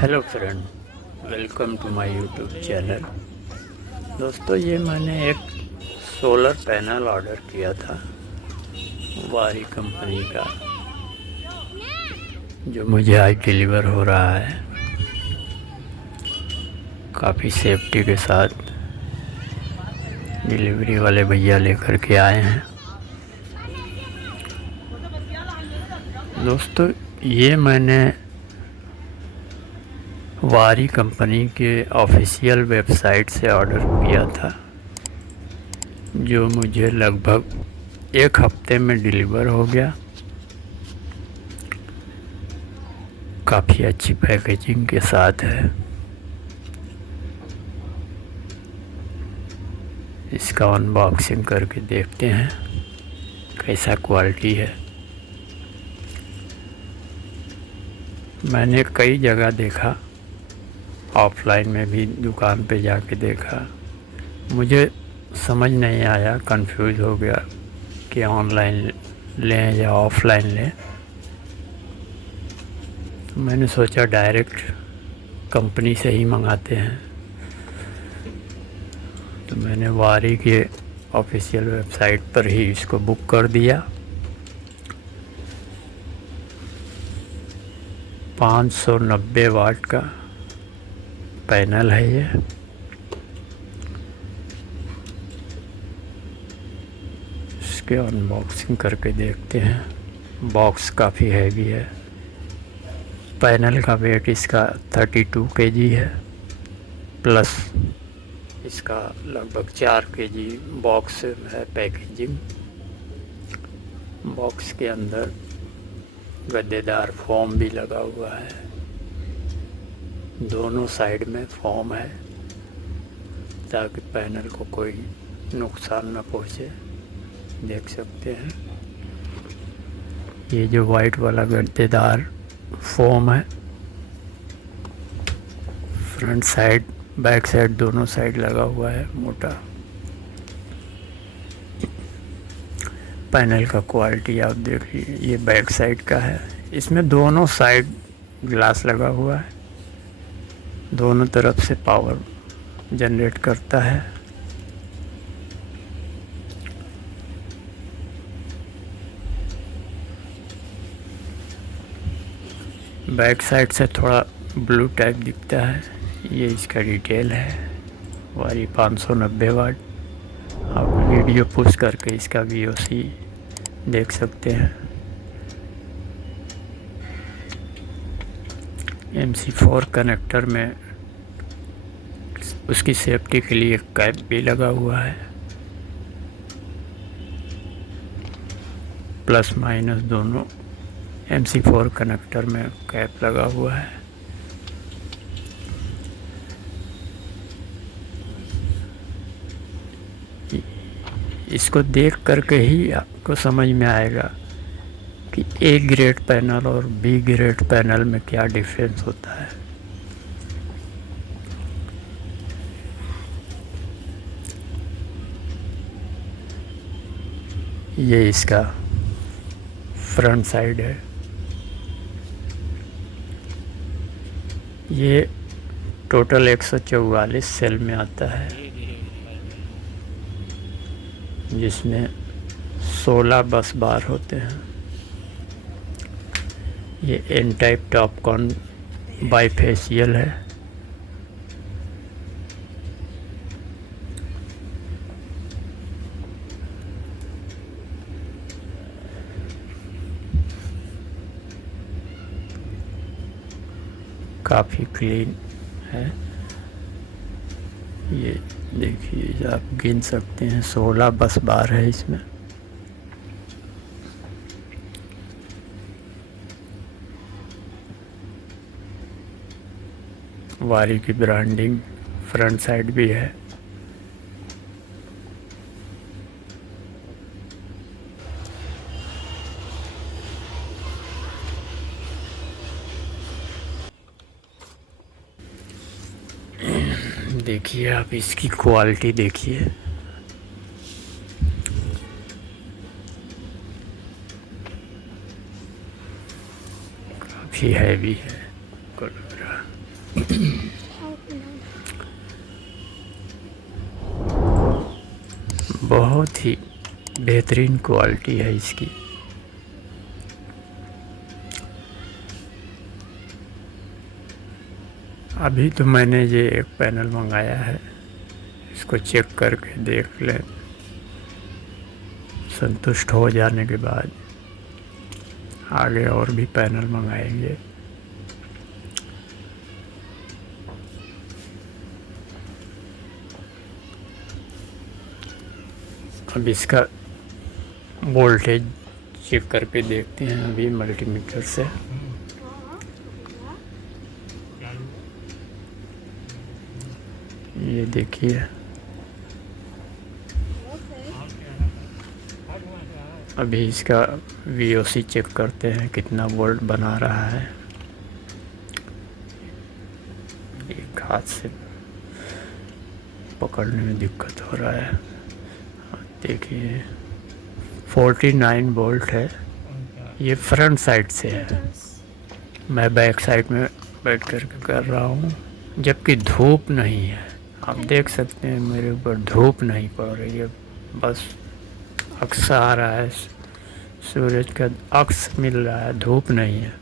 Hello friend, welcome to my YouTube channel. दोस्तों, ये मैंने एक सोलर पैनल ऑर्डर किया था वारी कंपनी का, जो मुझे आज डिलीवर हो रहा है। काफ़ी सेफ्टी के साथ डिलीवरी वाले भैया लेकर के आए हैं। दोस्तों, ये मैंने वारी कंपनी के ऑफिशियल वेबसाइट से ऑर्डर किया था, जो मुझे लगभग एक हफ्ते में डिलीवर हो गया। काफ़ी अच्छी पैकेजिंग के साथ है। इसका अनबॉक्सिंग करके देखते हैं कैसा क्वालिटी है। मैंने कई जगह देखा, ऑफलाइन में भी दुकान पे जाके देखा। मुझे समझ नहीं आया, कंफ्यूज हो गया कि ऑनलाइन लें या ऑफलाइन लें। तो मैंने सोचा डायरेक्ट कंपनी से ही मंगाते हैं। तो मैंने वारी के ऑफिशियल वेबसाइट पर ही इसको बुक कर दिया। 590 वाट का पैनल है ये। इसके अनबॉक्सिंग करके देखते हैं। बॉक्स काफ़ी हैवी है। पैनल का वेट इसका 32 केजी है, प्लस इसका लगभग 4 केजी बॉक्स है पैकेजिंग। बॉक्स के अंदर गद्देदार फोम भी लगा हुआ है। दोनों साइड में फोम है ताकि पैनल को कोई नुकसान न पहुँचे। देख सकते हैं, ये जो वाइट वाला गद्देदार फोम है, फ्रंट साइड बैक साइड दोनों साइड लगा हुआ है मोटा। पैनल का क्वालिटी आप देखिए, ये बैक साइड का है। इसमें दोनों साइड ग्लास लगा हुआ है, दोनों तरफ से पावर जनरेट करता है। बैक साइड से थोड़ा ब्लू टाइप दिखता है। ये इसका डिटेल है। वारी 590 वाट। आप वीडियो पुश करके इसका VOC देख सकते हैं। MC4 कनेक्टर में उसकी सेफ्टी के लिए कैप भी लगा हुआ है। प्लस माइनस दोनों MC4 कनेक्टर में कैप लगा हुआ है। इसको देख करके ही आपको समझ में आएगा कि A ग्रेड पैनल और B ग्रेड पैनल में क्या डिफरेंस होता है। ये इसका फ्रंट साइड है। ये टोटल 144 सेल में आता है, जिसमें 16 बस बार होते हैं। ये N टाइप टॉपकॉन बाईफेशियल है। काफ़ी क्लीन है। ये देखिए, आप गिन सकते हैं 16 बस बार है इसमें। वारी की ब्रांडिंग फ्रंट साइड भी है। देखिए, आप इसकी क्वालिटी देखिए। काफ़ी हैवी है। बहुत ही बेहतरीन क्वालिटी है इसकी। अभी तो मैंने ये एक पैनल मंगाया है, इसको चेक करके देख लें, संतुष्ट हो जाने के बाद आगे और भी पैनल मंगाएंगे। अब इसका वोल्टेज चेक करके देखते हैं अभी मल्टीमीटर से। ये देखिए, अभी इसका VOC चेक करते हैं कितना वोल्ट बना रहा है। एक हाथ से पकड़ने में दिक्कत हो रहा है। देखिए 49 वोल्ट है। ये फ्रंट साइड से है, मैं बैक साइड में बैठ कर कर रहा हूँ, जबकि धूप नहीं है। आप देख सकते हैं मेरे ऊपर धूप नहीं पड़ रही है, बस अक्स आ रहा है, सूरज का अक्स मिल रहा है, धूप नहीं है।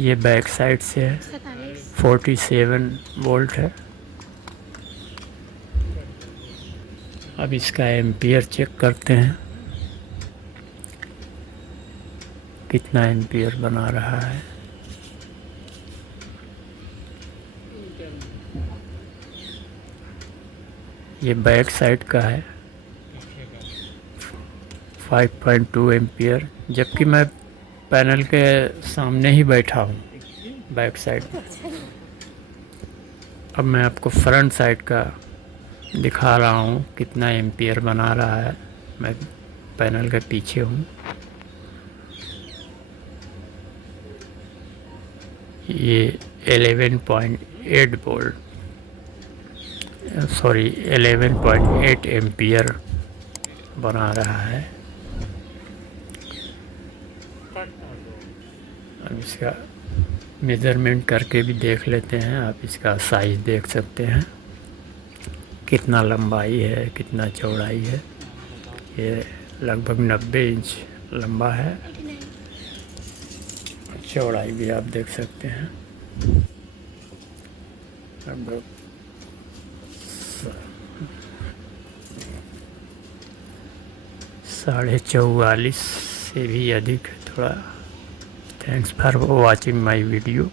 ये बैक साइड से है, 47 वोल्ट है। अब इसका एम्पियर चेक करते हैं कितना एम्पियर बना रहा है। ये बैक साइड का है 5.2 एम्पियर, जबकि मैं पैनल के सामने ही बैठा हूँ बैक साइड में। अब मैं आपको फ्रंट साइड का दिखा रहा हूँ कितना एम्पियर बना रहा है। मैं पैनल के पीछे हूँ। ये 11.8 वोल्ट, सॉरी 11.8 एम्पियर बना रहा है। अब इसका मेज़रमेंट करके भी देख लेते हैं। आप इसका साइज़ देख सकते हैं कितना लंबाई है, कितना चौड़ाई है। ये लगभग 90 इंच लंबा है, चौड़ाई भी आप देख सकते हैं लगभग 44.5 से भी अधिक है थोड़ा। Thanks for watching my video.